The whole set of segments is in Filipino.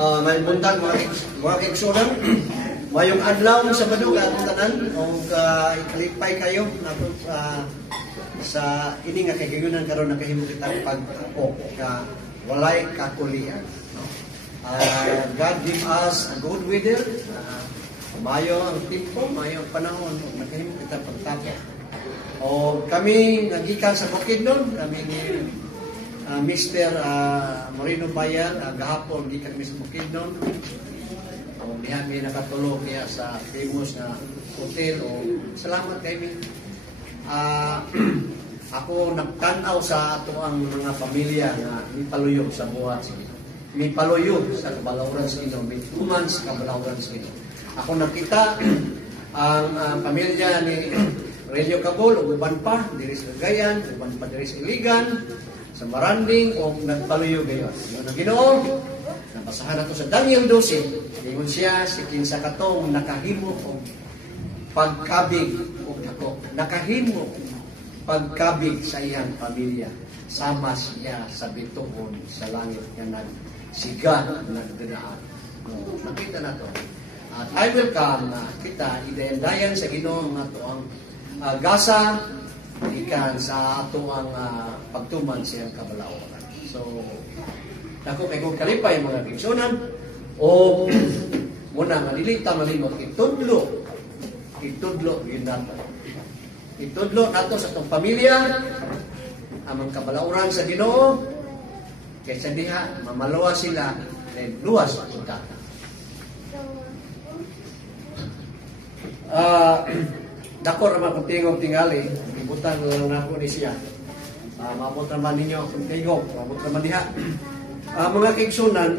May buntag mga kaigsunan. Mayong adlaw sa Sabado atong tanan og ikalipay kayo nato sa ini nga kagayonan karon nakahimo kita pag-ako ka walay kakulian. God give us a good weather. Mayo ang tempo, mayo ang panahon ug nakahimo kita pagtapos. O kami nagikan sa Bukidnon, kami ni Mr. Moreno Bayan, gahapon gikan kami sa Bukidnon. O niya may nakatulog niya sa famous na hotel. O salamat kami. Ako nagtanaw sa ato ang mga pamilya na mipaluyog sa buhat. Mipaluyog sa kabalawran sa Ginoo, mituman sa kabalawran sa Ginoo. Ako nakita ang pamilya ni Relio Cabol, uban pa, diri sa Cagayan, uban pa diri sa Iligan, sa Maranding, o nagpaluyog gayon. Yun ang Ginoo, nabasahan nato sa Daniel 12, ingon siya, si kinsa katong nakahimo og pagkabig og dako, nakahimo pagkabig sa iyang pamilya, sama siya sa bituon sa langit nga nagsiga, nagdinaan. Nakita na to. At I will come, kita, idayan sa Ginoo nga to ang gasa ikan sa ato ang pagtuman siyang kabalawran. So, ako kay kong kalipay mga kigsunan o muna nga nilita malimot itudlo yun nato. Itudlo nato sa itong pamilya amang kabalawran sa Ginoo kaysa diha mamalawa sila and luwas kita. Dako raman kung tingog tingali, ibutan lang na ako ni siya. Maabot naman ninyo kung tingog, maabot naman diha. Mga kaigsunan,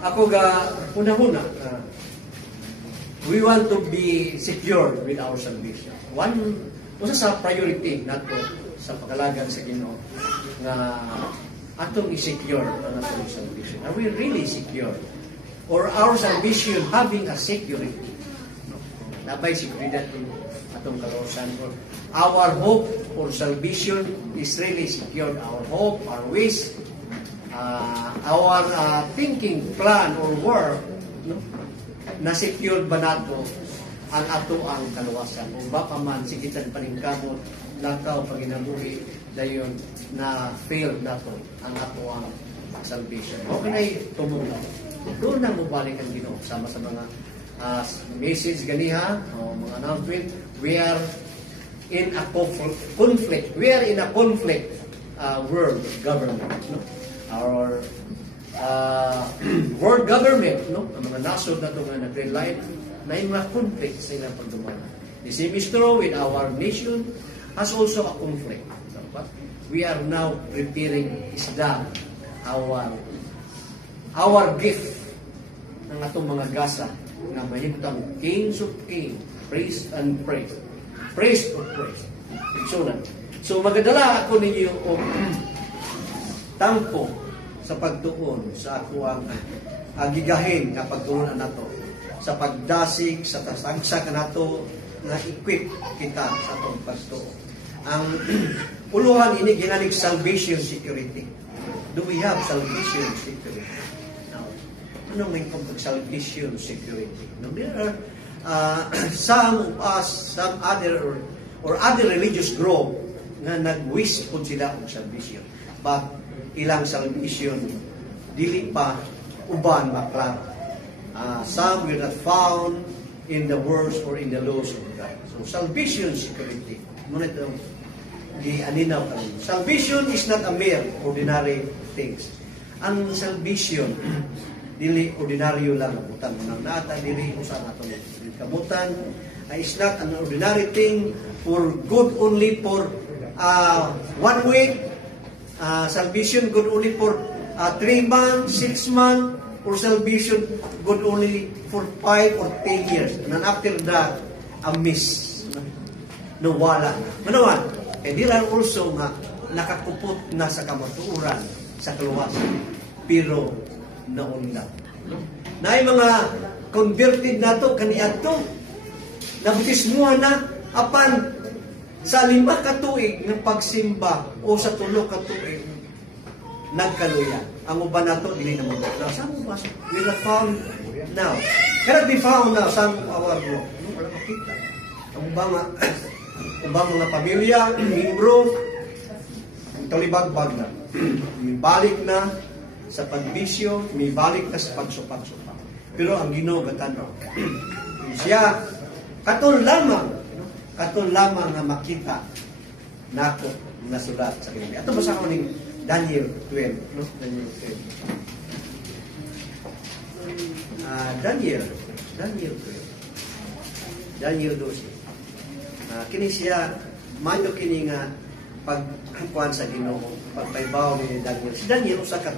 ako ga una-una, we want to be secure with our salvation. Usa sa priority nato sa pagalagan sa Ginoo nga atong i-secure ang atong salvation. Are we really secure? Or our salvation having a security? Nabay seguridad atong kalusan. Our hope for salvation is really secured. Our hope, our wish, our thinking, plan, or work, no? Na-secured ba nato ang ato ang kaluwasan? O baka man, sigitan pa rin kamot, lakaw, paginabuhi, dayon na failed nato ang ato ang salvation. Okay na tumong na. Doon na mubalik ang Ginoo sama sa mga message ganiha o mga announcement. We are in a conflict. We are in a conflict world government. No? Our world government, no? Ang mga nasod na ito nga nag-relight na yung mga conflict sa ilang pagdumana. The same is true with our nation has also a conflict. So, but we are now preparing Islam, our gift ng atong mga gasa na mahimutang kings of kings, praise and praise. Praise of praise. So magadala ako ninyo o tampo sa pagtuon sa ako ang gigahin na pagtuon nato sa pagdasig sa tasangsa kanato na equip kita sa atong pagtuon. Ang uluhan ini ginalig salvation security. Do we have salvation security? Ano may salvation security? No, there are some of us, some other or other religious group na nag-wish po sila ng salvation. But ilang salvation dili pa uban maklaro. Some will not found in the words or in the laws of God. So salvation security. Muna ito di-aninaw kami. Salvation is not a mere ordinary things. Ang salvation dili ordinaryo lang kabutan mo nang natay diri usa nato kabutan is not an ordinary thing for good only for 1 week, salvation good only for 3 months, 6 months, or salvation good only for 5 or 10 years, and then after that a miss no wala na manawan kay dila also nga nakakupot na sa kamatuoran sa kaluwasan pero naunlaw. Na mga converted nato kaniadto nabautismuhan na apan sa 5 ka tuig ng pagsimba o sa 3 ka tuig nagkaluya. ang uban nato dili na mo. Now, saan mo ba? Will not found now. Cannot be found now. Saan mo awar mo? Wala makita. Ang ubang mga pamilya, membro, talibagbag na. May balik na sa pagbisyo, may balik na sa pagsupak-supak. Pero ang Ginoo gatanaw. Siya katon lamang nga makita nako nasulat sa Biblia. Ato basa ko ning Daniel 12, no? Daniel 12. Daniel 12. Daniel 12. Kini siya mayo kini nga pagkuan sa Ginoo, pagpaybaw ni Daniel. Si Daniel usa ka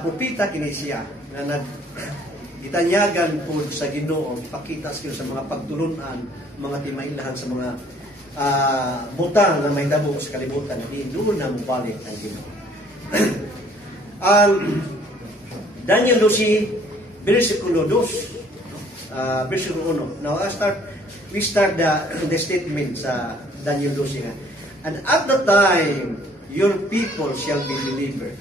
propeta kini siya na gitanyagan po sa Ginoo, ipakita sa mga pagtulunan, mga timainlahan sa mga butang na may dabo sa kalibutan, hindi doon na mubalik ang Ginoo. Daniel 12, versikulo 2, versikulo 1. Now, we start the statement sa Daniel 12. And at the time, your people shall be delivered.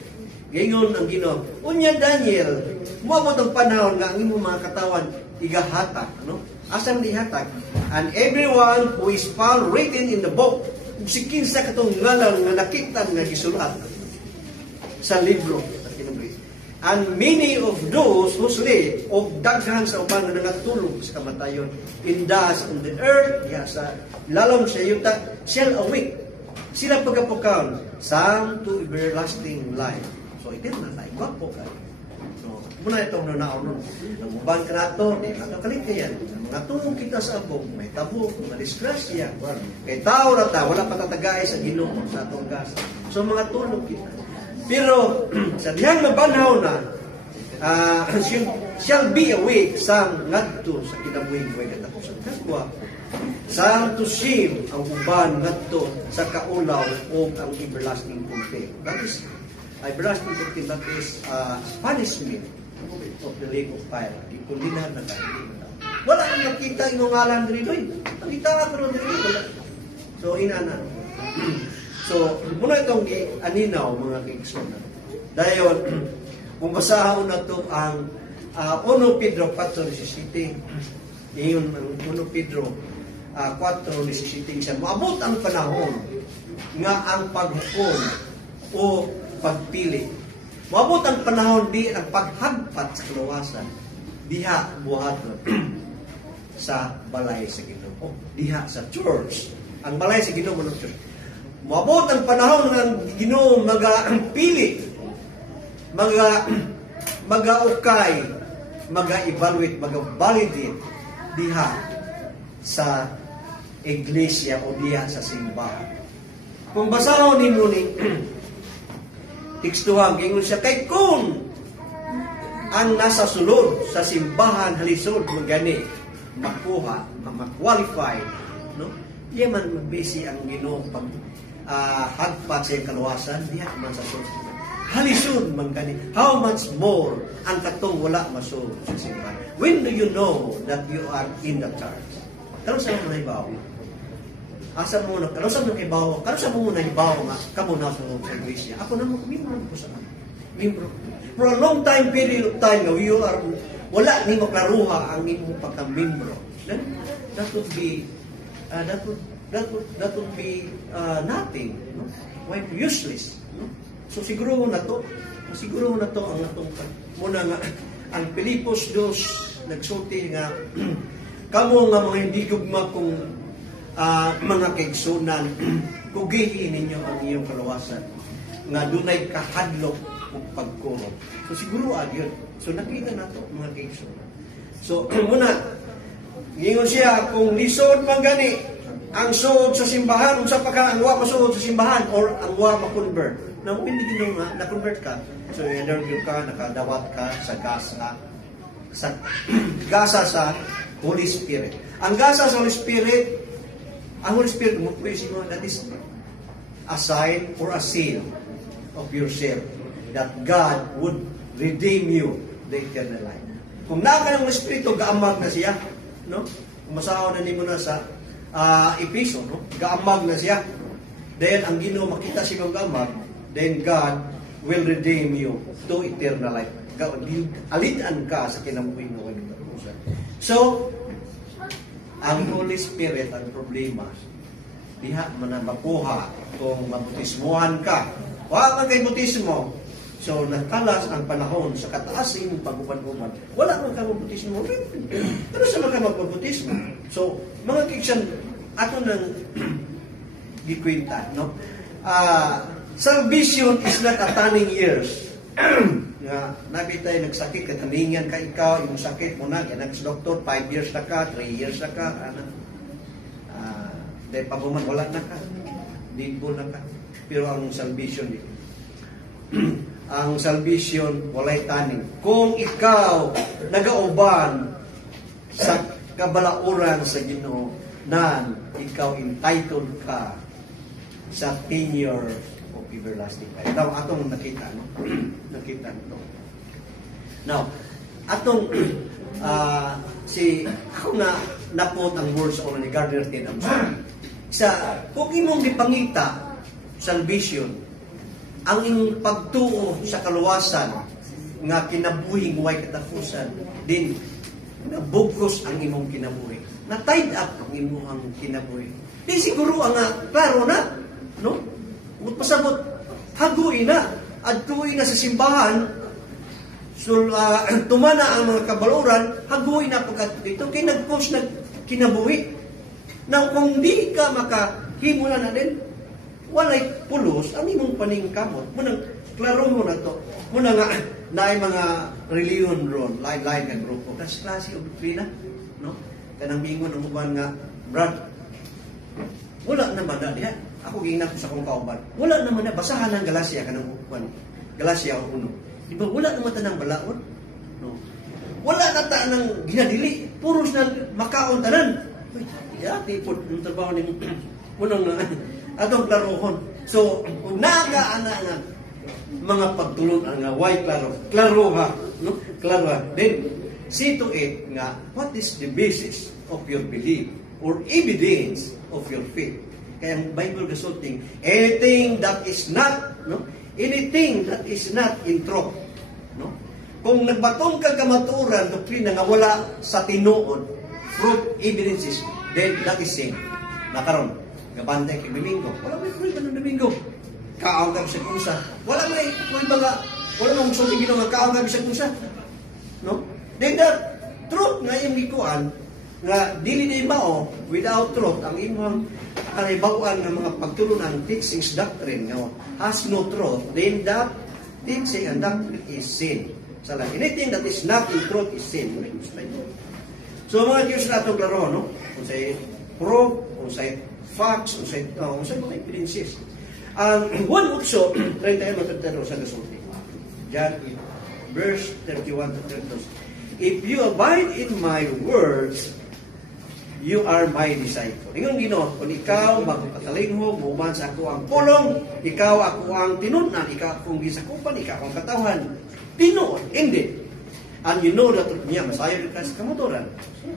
Ngayon ang Ginoo, unya Daniel, moabot ang panahon nga ang imong mga katawan igahatag, no? Asa man ihatag? And everyone who is found written in the book, si kinsa katong ngalan nga nakita nga gisulat sa libro sa Kinubri. And many of those who sleep, o daghan sa uban nga nagatulog sa kamatayon, in dust on the earth, sa lalong sa yuta, shall awake. Sila pagkapukaon, some to everlasting life. So, eternal life. Gwapo ka. So, muna itong nanaon nun. Ang uban ka na ito, di makakalip ka yan. Mga tulong kita sa abog, may tabo, mga disgrasya. Kay tao na ta, wala patatagay sa Ginoo sa atong gas. So, mga tulong kita. Pero, sa dihang mabanhaw na, shall be awake sang ngadto sa kinabuhing way katapusan. Gwapo. Sang to shame ang uban ngadto sa kaulaw o ang everlasting contempt. That is everlasting contempt, that is punishment of the lake of fire. Ikulinan na tayo. Wala nang nakita yung ngalan dito. Nakita ka ron dito. So, inana. So, muna itong aninaw, mga kaigsona. Dahil, kung basahon na ito ang 1 Pedro 4:17, yun ang 1 Pedro 4:17 siya, maabot ang panahon nga ang paghukom o pagpili. Maabot ang panahon di ang paghagpat sa kaluwasan diha buhaton sa balay sa Ginoo, diha sa church. Ang balay sa Ginoo mo church. Maabot ang panahon nga ang Ginoo mag-pili, mag-ukay, mag-evaluate, mag-validate diha sa iglesia o diha sa simbahan. Kung basahon nimo ni tekstuhan, gingon siya, kay kung ang nasa sulod sa simbahan halisod magani makuha, ma-qualify, no? Diya man magbisi ang Ginoo pag hagpat sa kaluwasan, diya man sa sulod. Halisod magani. How much more ang katong wala masud sa simbahan? When do you know that you are in the church? Kano sa mo naibaw? Asa mo na, kano sa mo naibaw? Kano sa mo naibaw nga kamo na sa iglesia? Ako na mo membro ko sa membro. For a long time period of time, you are wala ni maklaruha ang imong pagka-membro. That would be nothing, no? Why useless, no? So siguro na to ang atong muna nga ang Pilipos 2 nagsulti nga kamo nga mga hindi gugma kung mga kaigsunan kugihin ninyo ang iyong kaluwasan nga dunay kahadlok o pagkurog. So siguro yun. So nakita na to mga kaigsunan. So muna ngingon siya kung lisod man gani ang suod sa simbahan, unsa pa ka ang wa masuod sa simbahan or ang wa ma-convert. Na hindi ginaw nga na-convert ka. So either ka nakadawat ka sa gasa sa Holy Spirit. Ang gasa sa Holy Spirit, ang Holy Spirit mo mo, that is a sign or a seal of yourself that God would redeem you the eternal life. Kung naka ng Espiritu, gaamag na siya, no? Masahaw na nimo na sa Episo, no? Gaamag na siya. Then ang Ginoo makita siya ng gaamag, then God will redeem you to eternal life. Alitan ka sa kinabuhi mo ng katapusan. So, ang Holy Spirit ang problema. Diha man na makuha kung mabutismuhan ka. Wala kang kay butismo. So, nakalas ang panahon sa kataasing pag-uban-uban. Wala kang kabutismo. Pero sa mga magpabutismo. So, mga kiksan, ato nang gikwenta, no? Salvation is not a turning years. Nga, nabitay nagsakit, katamingan ka ikaw, yung sakit mo na, yan sa doktor, 5 years na ka, 3 years na ka, dahil paguman, wala na ka, dito na ka. Pero ang salvation, ang salvation, walay taning. Kung ikaw, nagauban sa kabalauran sa Ginoo, na ikaw entitled ka sa tenure of everlasting life. Now, atong nakita, no? Nakita ito. Now, atong ako na napot ang words o ni Gardner Tinamson. Kung imong gipangita salvation, ang imong pagtuo sa kaluwasan nga kinabuhing way katapusan, din nabugkos ang imong kinabuhi. Na-tied up ang imong kinabuhi. Di siguro ang klaro na, no? Pasabot, haguin na. Adtuin na sa simbahan, so, tumana ang mga kabaluran, haguin na pagkat dito, kaya nag-post na kinabuhi. Now, kung di ka makahimula na din, walay pulos, ang imong paningkamot. Munang, klaro mo na to. Muna nga, na ay mga reliyon ron, lain-lain ng grupo. Klase o doktrina, no? Kanang bingon ang uban nga, Brad, wala naman na diha. Ako ginap sa kong kauban. Wala naman na, basahan ng Galacia kanang uban. Galacia 1. Di ba, wala naman tanang balaod? No. Wala na tanang ginadili. Puros na makaon tanan. Yati po, yung trabaho ni unang atong klarohon. So, kung naka-ana nga, mga pagtulon ang why klaro. Klaro ha. No? Klaro ha. Then, see to it nga, what is the basis of your belief or evidence of your faith? Kaya ang Bible resulting, anything that is not, no? Anything that is not in truth, no? Kung nagbatong ka kamaturan, doktrina nga wala sa tinuod, fruit, evidences, then that is sin. Nakaroon, gabantay kay Domingo. Wala may prueba ng Domingo. Kaawag ka sa kunsa. Wala may prueba nga, wala mong gusto tingin nga kaawag ka sa kunsa. No? Then that truth nga yung ikuan, nga dili na mao without truth ang imong kanibawaan ng mga pagtulunan teachings doctrine nga has no truth, then that teaching and doctrine is sin. So anything that is not in truth is sin. So mga Diyos na itong klaro, no? Kung sa'y proof, kung sa'y facts, kung sa'y mga evidences. 1 Utso 31-32 sa kasulti. John 8, verse 31-32. If you abide in my words, you are my disciple. Ingon Ginoo, kung ikaw magpatalingho, muman sa ako ang pulong, ikaw ako ang tinunan, ikaw akong gisakupan, ikaw ang katawan. Tinuon, hindi. And you know the truth niya, masayo ka sa kamotoran.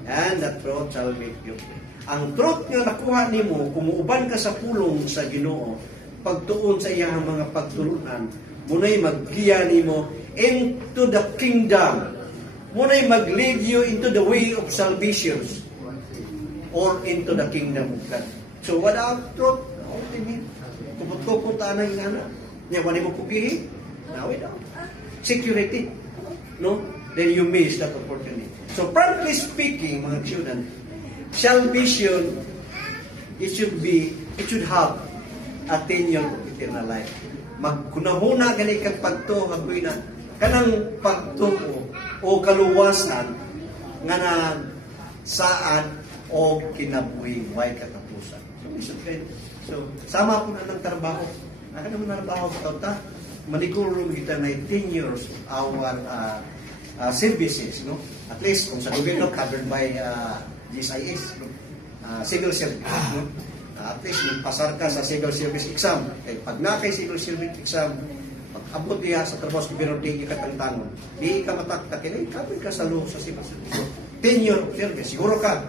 And the truth shall make you free. Ang truth nga nakuha nimo, kumuuban ka sa pulong sa Ginoo, pagtuon sa iyang mga pagtulunan, muna'y maggiya nimo into the kingdom. Muna'y mag-lead you into the way of salvation or into the kingdom of God. So without truth, ultimate, kupot-kupot na yung anak. Niya, wala mo pupihin? Now, without security. No? Then you miss that opportunity. So frankly speaking, mga children, salvation, it should have a tenure of eternal life. Magkunahuna ganay kang pagto, hagoy na, kanang pagto o kaluwasan nga na saan o kinabuhi, way katapusan. So, sama po na ng trabaho. Naka naman na trabaho sa ta. Maniguro kita na 10 years our services, no? At least, kung sa gobyerno, covered by GSIS, no? Civil service, no? At least, pasar ka sa civil service exam. Eh, pag na kay civil service exam, pag-abot niya sa trabaho sa gobyerno, di ka tantangon. Di ka mataktakin, covered ka sa law sa civil service. So, 10 years of service, siguro ka.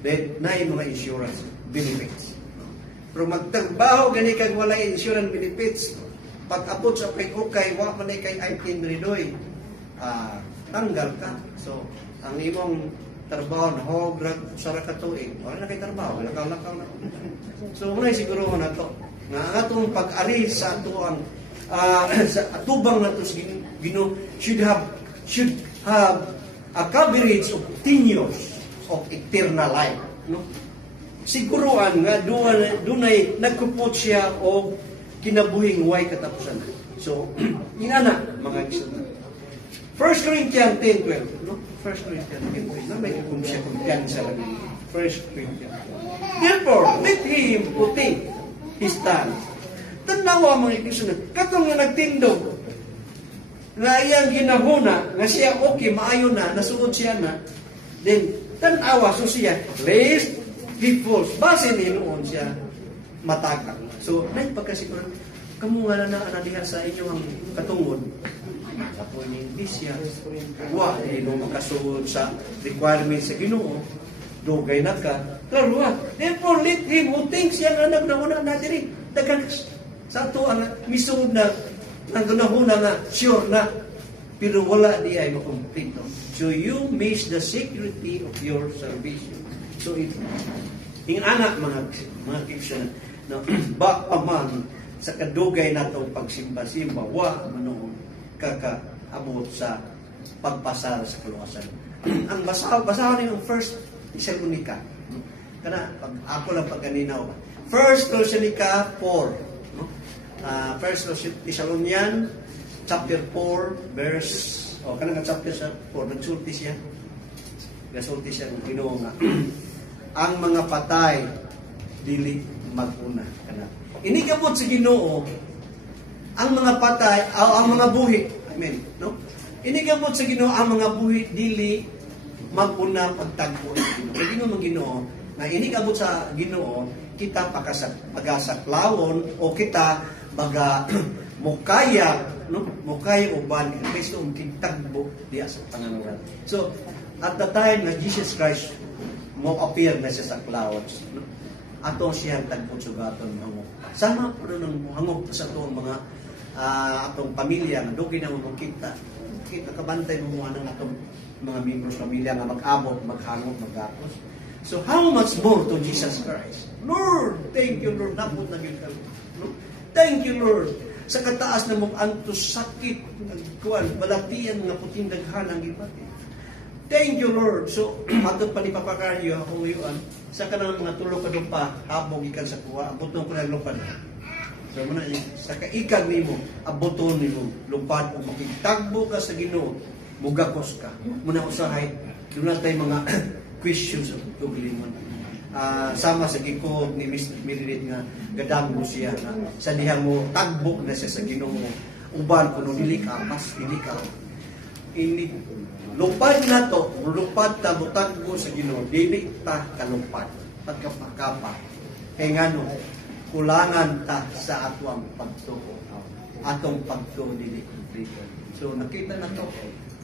Then, na yung mga insurance benefits. Pero magtrabaho, gani kang wala insurance benefits, Pag abot sa okay, wa man ay kay item ridoy, tanggal ka. So, ang imong trabaho na grad sara ka tuig, wala na kay trabaho, lakaw-lakaw na. So, muna siguro na to. Nga ang atong pag-ari sa ato ang sa atubang na to Ginoo should have a coverage of 10 years of eternal life. No? Siguruan nga dunay nagkupot siya o kinabuhing way katapusan. So, inana mga igsoon. 1 Corinthians 10:12, no? 1 Corinthians 10:12. Na may kumpiyansa lang. 1 Corinthians. Therefore, let him who think he stands. Tanawa mga igsoon. Katong nga nagtindog na iyang ginahuna, nga siya okay, maayo na, nasuod siya na, then, tanawa, so siya, lest he falls. Base niloon siya matagak. So, may pagkasiguran, kamu nga na diha sa inyong katungod, ako ni siya, wa, makasuod sa requirements sa Ginoo, dugay na ka, klaro ha. Therefore, let him who thinks siya nga nagnahuna natin rin, dagan sa ito ang misuod na nagnahuna nga, sure na, pero wala di ay makumplito. So, you miss the security of your salvation. So, yung anak, mga kibsan, no, ba man sa kadugay na itong pagsimba-simba, wa manoon kakaabot sa pagpasar sa kaluwasan. Ang basahan yung first Thessalonica. Kana, ako lang pagkaninaw. First Thessalonica 4. No? First Thessalonian chapter 4, verse, kanang chapter 4, nagsulti siya. Nagsulti siya ng Ginoo nga. Ang mga patay, dili maguna. Inikabot sa Ginoo, ang mga patay, ang mga buhi, amen, no? Inikabot sa Ginoo, ang mga buhi, dili maguna pagtagpo sa Ginoo. Kaya Ginoo mang Ginoo, na inikabot sa Ginoo, kita pagasaklawon, o kita mukaya, no? Mukaya uban, Kristo ang kitagbo diya sa panganuran. So, at the time na Jesus Christ mo appear na siya sa clouds, no? Ato siya tagpot sugaton hangop. Sama po nung hangop sa itong mga atong pamilya nga doon na mo kita kabantay mo mga ng atong mga members pamilya nga mag-abot, maghangop, magapos. So how much more to Jesus Christ? Lord, thank you Lord, napot na yun. No? Thank you Lord. Sa kataas na mong antos sakit, nagkuhan, balatian nga puting daghan ang ipati. Thank you, Lord. So, matod pa ni Papakaryo, akong yun, sa kanang mga tulog ka doon pa, habog ikan sa kuha, abuton ko na lupad. So, muna, sa kaikag ni mo, abuton ni mo, lupad, o makitagbo ka sa Ginoo, mugakos ka. Muna usahay, doon natin mga questions of tugliman. Sama sa gikog ni Mr. Miririt nga, gadambo siya, na sa diha mo, tagbo na siya sa Ginoo, uban ko nung dili ka, mas dili ka. Lupad na to, lupad ta butagbo sa Ginoo, dili ta kalupad, pagkapakapa. Kaya nga no, kulangan ta sa atong pagtuo, atong pagtuo dili kumplito. So nakita na to,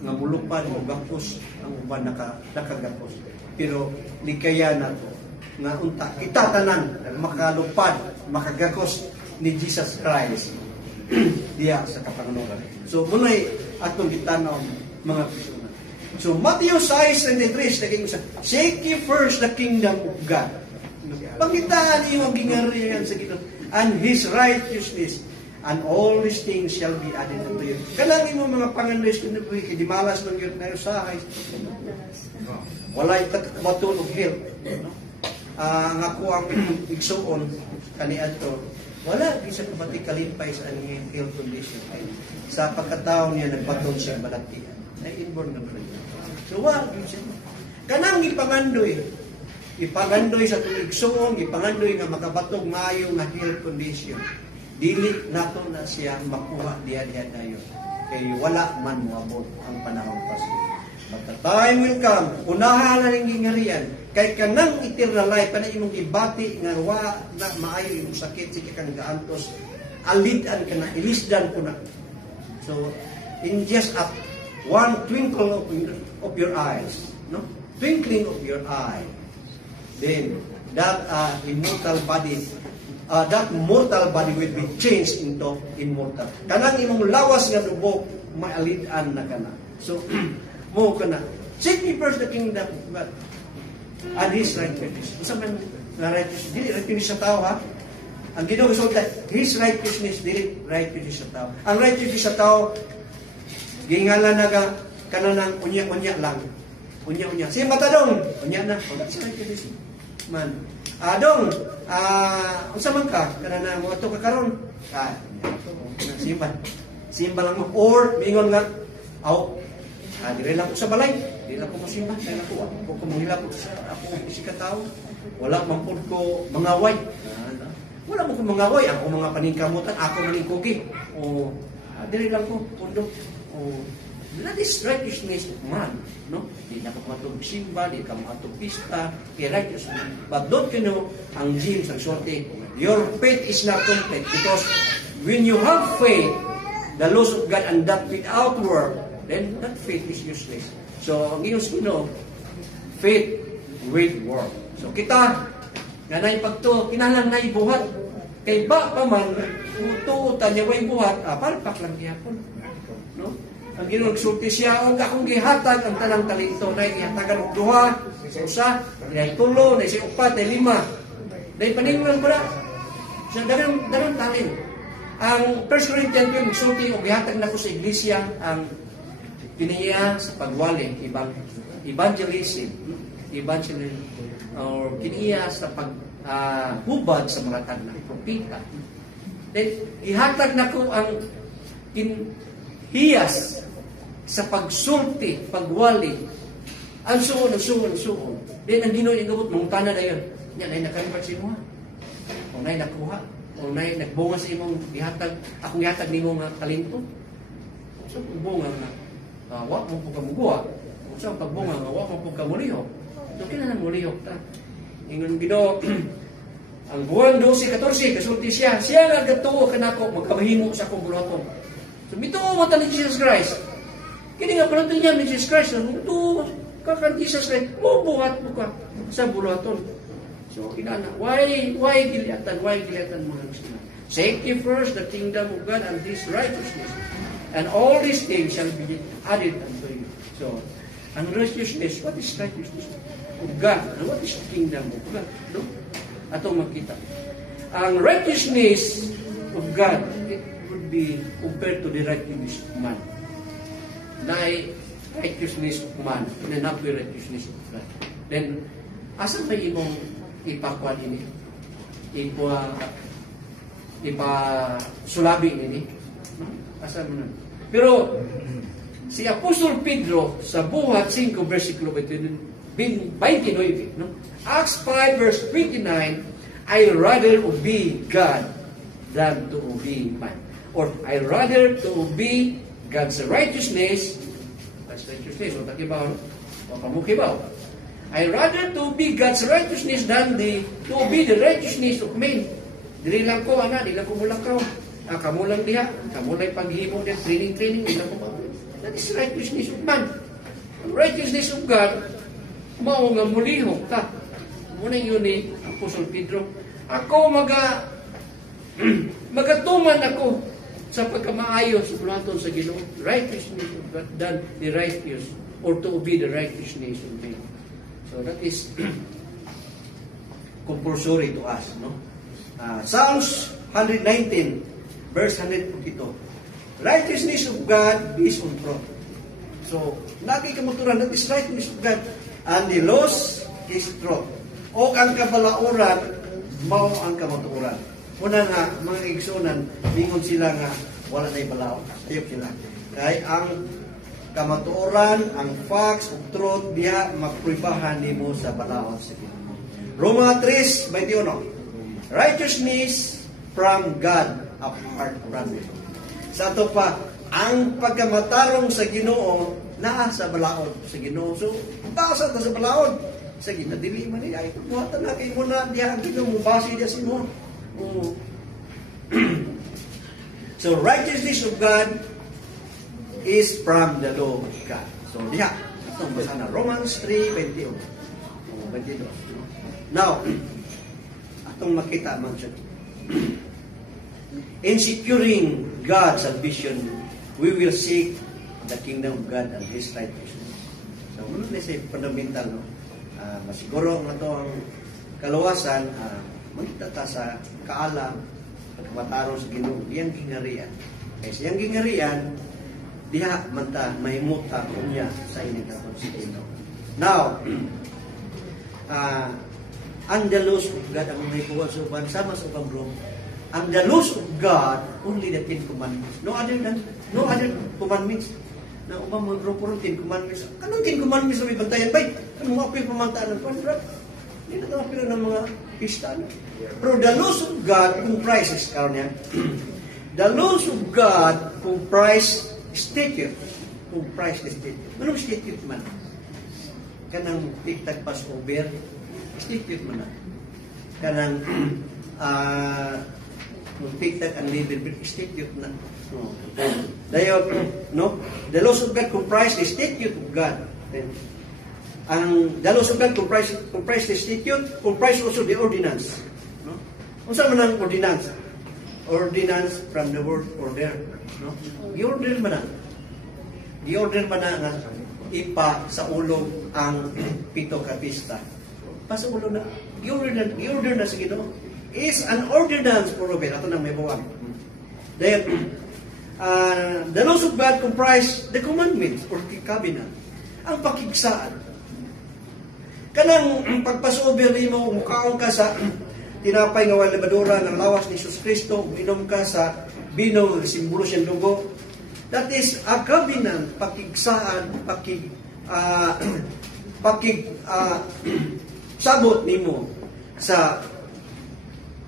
nga mulupad o gapos, ang uban nakagapos. Pero likaya na to, nga unta, kita tanan, makalupad, makagakos ni Jesus Christ diya sa kapanganuran. So muna'y atong gitanaw mga Kristo. So, Matthew 6:23, naging isa, seek ye first the kingdom of God. Pangitaan niyo ang gingarihan sa Ginoo and His righteousness, and all these things shall be added unto you. Kalangin mo mga pangalis na buhay, kaya di malas ng yun na usahay. Wala itakabatulog health. Nga ko ang igsuon, kaniadto, wala, di sa kabati kalimpay sa anong health condition. Sa pagkataon niya, nagbatong siya balatian. Na-inborn na ba rin? So, kanang ipangandoy sa tulig suong, ipangandoy nga makabatog maayo nga health condition. Dili nato na siya makuha diya-diya dayon. Kaya wala man moabot ang panahon pasko. But the time will come, unahan na ng gingarian, kay kanang eternal life, pa na imong ibati nga wa na maayo yung sakit, sige kang gaantos, alidan ka na, ilisdan ko na. So, in just a one twinkle of your eyes, no? Twinkling of your eye, then that immortal body that mortal body will be changed into immortal. Kanang imong lawas nga dugo maalid-an na kana. So mo kana. Seek ye first the kingdom of God and His righteousness. Unsa man nga righteousness? Dili righteousness sa tao ha. Ang Ginoo gisulti, His righteousness dili righteousness sa tao. Ang righteousness sa tao gingalan na kanang unya-unya lang. Unya-unya. Si matadong, unya na. That's righteousness. Man. Dong, unsa man ka? Kanana mo ato ka karon. Simba. Simba lang mo. Or, mingon nga, dire lang ko sa balay. Di lang ko masimba. Dahil ako manghilap sa ako isika tao. Wala man po ko mangaway. Wala mo ko mangaway. Ako mga paningkamutan. Ako maningkugi. Dire lang ko. Pundo. That is righteousness of man. No? Di na ka matog simba, di ka matog pista, righteousness. But don't you know, ang James, ang sorte, your faith is not complete because when you have faith, the laws of God and that without work, then that faith is useless. So, ang iyong sino, faith with work. So, kita, nga na ipagto, kinalang na ibuhat. Kay ba pa man, tuutan niya way buhat, palpak lang gihapon. No? Ang Ginoo nagsulti siya, og akong gihatag ang tanang talento na gihatagan og duha, usa, nay tulo, nay upat, nay lima. Nay paningon ko na. Sa dagang talent. Ang 1 Corinthians 12 nagsulti og gihatag nako sa iglesia ang kiniya sa pagwali, evangelism, or kiniya sa paghubad sa mga tanan, propeta. Then ihatag nako ang hiyas sa pagsulti, pagwali, ang suon. Then ang Ginoo igabot mangutana dayon. Nya nay nakalipat si mo. O nay nakuha, o nay nagbunga sa imong gihatag, akong gihatag nimo nga talento. So bunga nga wa mo ko kamuguha. Sa pagbunga nga wa mo ko kamulihok. So kinahanglan mulihok ta. Ingon Ginoo ang buwan 12-14 kasulti siya nga gatuo kanako magkabahimo sa akong buluhaton. So, bituo mo ni Jesus Christ. Kini nga pala niya ni Jesus Christ. Bituo ka kan Jesus Christ. Bubuhat mo ka sa buluhaton. So, inana. Why giliatan? Why giliatan mga Muslim? Seek ye first the kingdom of God and His righteousness. And all these things shall be added unto you. So, ang righteousness, what is righteousness of God? And what is the kingdom of God? No? Atong makita. Ang righteousness of God, be compared to the righteousness of man. Nay righteousness of man, and not the righteousness of God. Then, asan ba imong ipakuan ini? Sulabi ini? Asan mo na? Pero, si Apostol Pedro, sa buhat 5, versikulo 29, no? Acts 5, verse 29, I rather obey God than to obey man. Or I rather to obey God's righteousness. God's righteousness. O takibaw. O pamukibaw. I rather to obey God's righteousness than to obey the righteousness of men. Dili lang ko, di lang ko mulakaw. Kamu lang diha. Kamu lang paghimong din. Training. Di lang ko pa. That is righteousness of man. The righteousness of God, mao nga mulihok ta. Muna yun ni Apostol Pedro. Ako magatuman ako sa pagkamaayo sa bulaton sa Ginoo, righteousness of God than the righteous, or to obey the righteousness of men. So that is compulsory to us, no? Psalms 119, verse 142. Righteousness of God is on truth. So, nagikamuturan, that is righteousness of God, and the laws is truth. O ang kabalauran, mao ang kamatuoran. Una nga, mga igsunan, mingon sila nga, wala na ibalaw. Ayop sila. Kaya ang kamatuoran, ang facts of truth, diha magpribahan nimo sa balaod sa Ginoo. Roma 3:21. Righteousness from God apart from it. Sa ito pa, ang pagkamatarong sa Ginoo, naa sa balaod sa Ginoo. So, basa ta sa balaod. Sa ginadili man niya, ay buhatan na kayo muna, diha ang Ginoo, mubasi diya si mo. So righteousness of God is from the law of God. So diha, itong basa na Romans 3:21. Now, atong makita man siya. In securing God's salvation, we will seek the kingdom of God and His righteousness. So, muna na sa fundamental, no? Masiguro nga ito ang kaluwasan, magtata sa kaalam, pagkamataro sa Ginoo, diyang gingharian. Kaya siyang gingharian, diha manta mahimuta niya sa inikaton sa Ginoo. Now, ang the laws of God, ang mga ikuha sa uban, sama sa ubang group, ang the laws of God, only the 10 commandments. No other commandments. Na ubang mga grupo rin, 10 commandments. Anong 10 commandments na may bantayan? Bay, anong mga apil pamantaan ng contract? Hindi na ito apil ng mga pista. Pero the laws of God comprises, karon yan, the laws of God comprise statute. Comprise the statute. Anong statute man? Kanang tic-tac Passover, statute man na. Kanang tic-tac and labor, statute na. No? The laws of God comprise the statute of God. The laws of God comprise the statute, comprise also the ordinance. No? Unsa man ang ordinance? Ordinance from the word order. No? Gi-order man na. Gi-order man na nga ipa sa ulo ang pito ka pista. Pa sa ulo na. Gi-order na sa Ginoo. Is an ordinance for Robert. Ato nang may buwag. Then, the laws of God comprise the commandments or covenant. Ang pakigsaan. Kanang pagpasober nimo mukaon ka sa tinapay nga wala lebadura ng lawas ni Jesus Kristo, inom ka sa bino simbolo siyang dugo. That is a covenant, pakigsaan, sabot nimo sa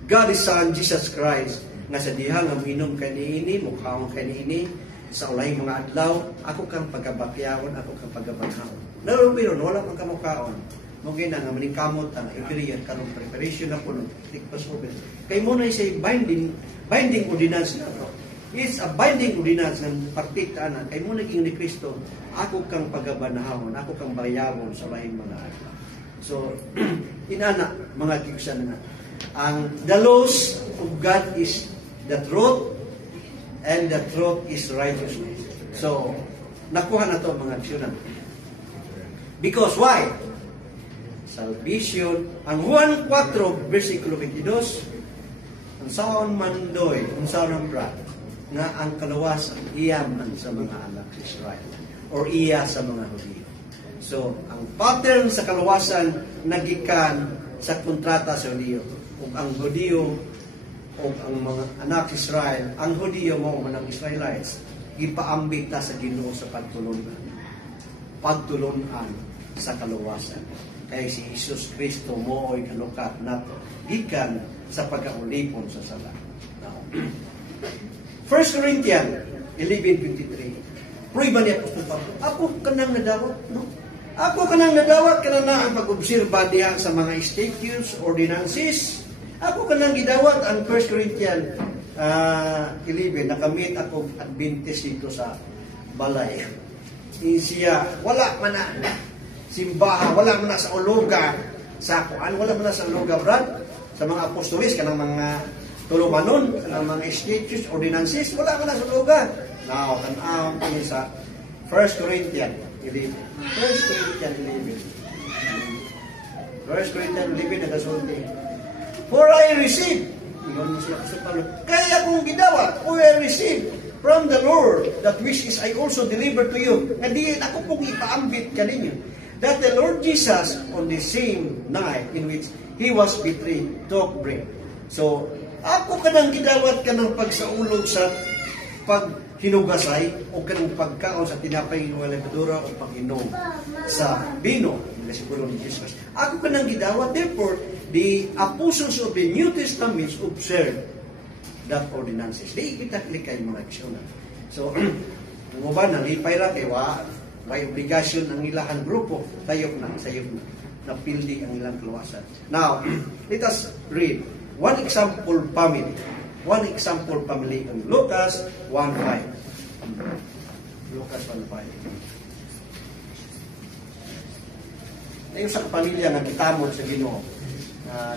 God is Son, Jesus Christ, nga sa diha nga minom ka niini, mukhaon ka niini, sa ulay mga adlaw, ako kang pagkabakyawon, ako kang pagkabanhaon. Pero wala pang kamukhaon. Mugay na nga maningkamot ang ipiriyan karong preparation na po ng tikpas over. Kay mo na isa'y binding ordinance na ito. It's a binding ordinance ng partikta na. Kay mo naging ni Kristo, ako kang pagkabanhaon, ako kang bayawon sa lahing mga adlaw. So, inana, mga kiksan na. The laws of God is the truth, and the truth is righteousness. So, nakuha na ito mga aksyonan. Because why? Salvation. Ang Juan 4, versikulo 22, ang saon mandoy, ang saon brat, nga ang kalawasan, iyaman sa mga anak sa Israel, or iya sa mga Hudyo. So, ang pattern sa kalawasan, nagikan sa kontrata sa Hudyo. O ang Hudyo, o ang mga anak sa Israel, ang Hudyo mo, mga Israelites, ipaambit ta sa Ginoo sa pagtulunan sa kalawasan. Kaya si Jesus Kristo mo ay kanukat nato gikan sa pagkaulipon sa sala. 1 Corinthians 11:23. Pruiba ni Apostol Pablo, ako kanang nadawat, no? Ako kanang nadawat kanang na ang pag-obserba diha sa mga statutes, ordinances. Ako kanang gidawat ang 1 Corinthians 11, nakamit ako Adventist dito sa balay. Siya, wala man na simbaha, wala man na sa uluga, sa kuan, wala man na sa uluga, brad, sa mga apostolis, kanang mga tulumanon, kanang mga statutes, ordinances, wala man na sa uluga. Now, tanawang kami sa 1 Corinthians 11. 1 Corinthians 11. 1 Corinthians 11, nagasulti. For I received, kaya kong gidawat, for I received from the Lord that which is I also delivered to you. Hindi ako pong ipaambit kaninyo. That the Lord Jesus, on the same night in which He was betrayed, took bread. So, ako kanang gidawat kanang pagsaulog sa paghinugasay o kanang pagkaon sa tinapay ng lebadura o pag-inom sa bino ng siguro ni Jesus. Ako kanang gidawat. Therefore, the apostles of the New Testament observed that ordinances. Di kita klikay mga aksyon. So, ang uban, nalipay ra kay may obligasyon ang ilang grupo, sayop na, napildi ang ilang kaluwasan. Now, let us read one example family. One example family in Lucas 1:5. Lucas 1:5. Yung sa pamilya nga gitamod sa Ginoo.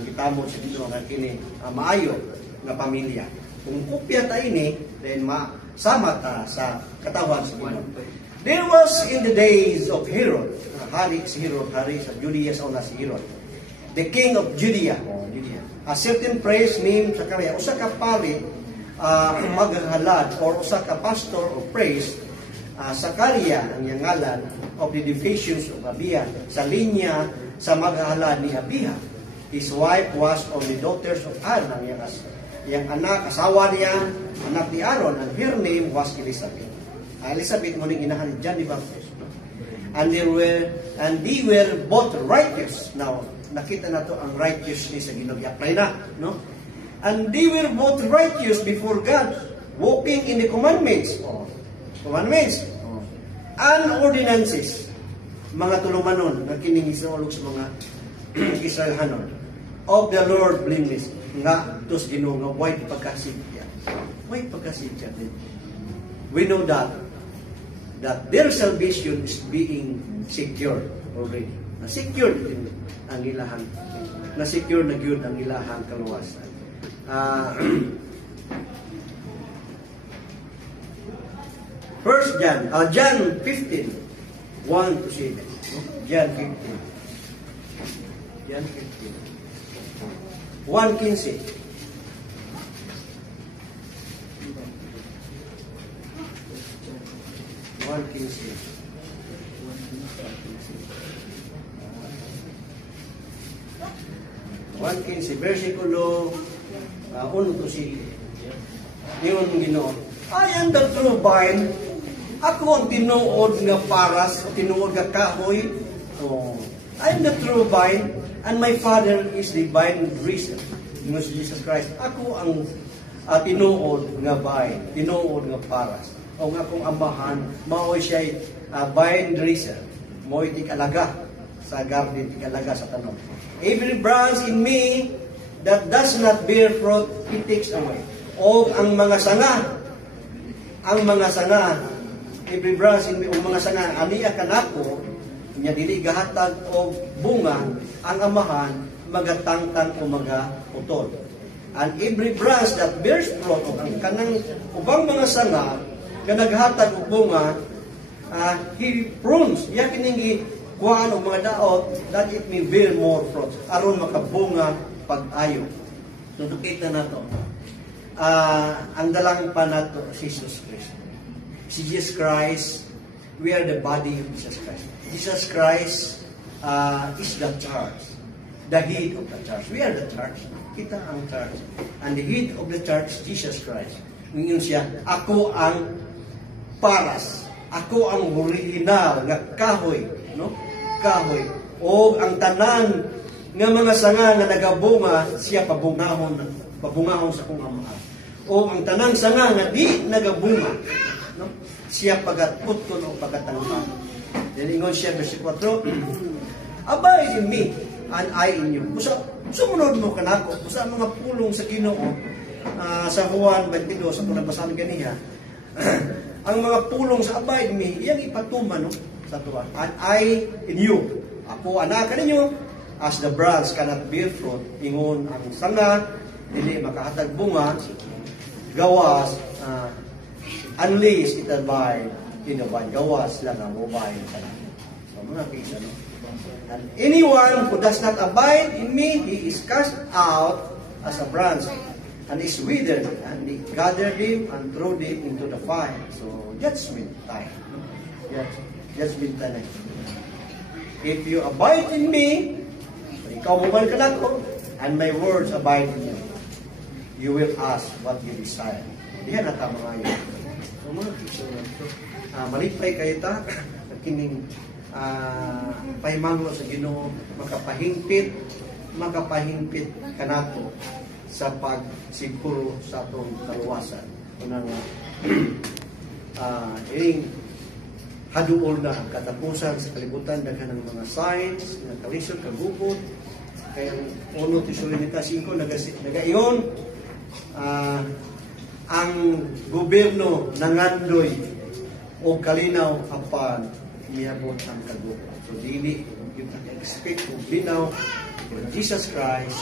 Gitamod sa Ginoo nga kini maayo. nga pamilya. Kung kopya ta ini, then masama ta sa katawan sa Ginoo. There was in the days of Herod, hari si Herod, hari sa Judea sa una si Herod, the king of Judea, a certain priest named Zachariah, usa ka pari, maghalad, or usa ka pastor or priest, Zachariah ang iyang ngalan, of the divisions of Abia, sa linya sa maghalad ni Abia. His wife was of the daughters of Aaron, ang iyang anak, asawa niya, anak ni Aaron, and her name was Elizabeth. Elizabeth mo ning inahan ni John the Baptist. No? And they were both righteous. Now, nakita na to ang righteousness sa Ginoo. I-apply na, no? And they were both righteous before God, walking in the commandments. Commandments. And ordinances. Mga tulumanon na kining isuolog sa mga Israelhanon. Of the Lord blameless. Nga tos Ginoo nga way pagkasidya. Way pagkasidya din. We know that their salvation is being secured already. Na-secure din ang ilahang. Na-secure na gyud ang ilahang kaluwasan. First John 15, 1 to 7. John 15. John 15. 1:15. Versikulo 1 to 7. Yun Ginoo. I am the true vine. Ako ang tinuod nga paras, tinuod nga kahoy. I am the true vine, and my Father is the vine dresser. Ginoo si Jesus Christ. Ako ang tinuod nga vine, tinuod nga paras. O nga akong amahan, maoy siya vine dresser. Mo'y tikalaga sa garden, tikalaga sa tanom. Every branch in me that does not bear fruit, He takes away. O ang mga sanga, every branch in me, o mga sanga, aniya kanako, niya dili gahatag o bunga, ang amahan, magatangtang o magaputol. And every branch that bears fruit, o ang kanang ubang mga sanga, na naghatag o bunga, He prunes, yakiningi kuhaan o mga daot, that it may bear more fruit, aron makabunga pag-ayo. So, kita na to. Ang dalang pa na to, Jesus Christ. Si Jesus Christ, we are the body of Jesus Christ. Jesus Christ is the church. The head of the church. We are the church. Kita ang church. And the head of the church, Jesus Christ. Ngayon siya, ako ang paras. Ako ang original nga kahoy. No? Kahoy. O ang tanan nga mga sanga nga nagabunga, siya pabungahon sa kong ama. O ang tanang sanga nga di nagabunga, no? Siya pagatputol o pagatangpan. Then ingon siya, verse 4, abide in me, and I in you. Sumunod mo kanako, sa mga pulong sa Ginoo, sa Juan 22, sa panabasahan ganiha, ang mga pulong sa abide in me, iyang ipatuman, no? Sa tuwa. And I in you. Ako, anak ninyo, as the branch cannot bear fruit, ingon ang sanga, dili makahatag bunga, gawas, unless it abide in the vine. Gawas lang ang ubayin sa natin. So, mga kisa, no? And anyone who does not abide in me, he is cast out as a branch and is withered, and they gather him and throw him into the fire. So, judgment time. Judgment time. If you abide in me, ikaw mo man kanako, and my words abide in you, you will ask what you desire. Diyan na tama ngayon. So, mga kisunan. Malipay kayo ta, kining pahimanglo sa Ginoo, makapahimpit kanato sa pagsiguro sa atong kaluwasan. Unang ining haduol na ang katapusan sa kalibutan, daghan ng mga signs, ng kalisod, kagubot, kaya 1 Tesalonica 5 nagaingon, ang gobyerno nangandoy o kalinaw apan miabot ang kagubot. So dili yung expect kung binaw Jesus Christ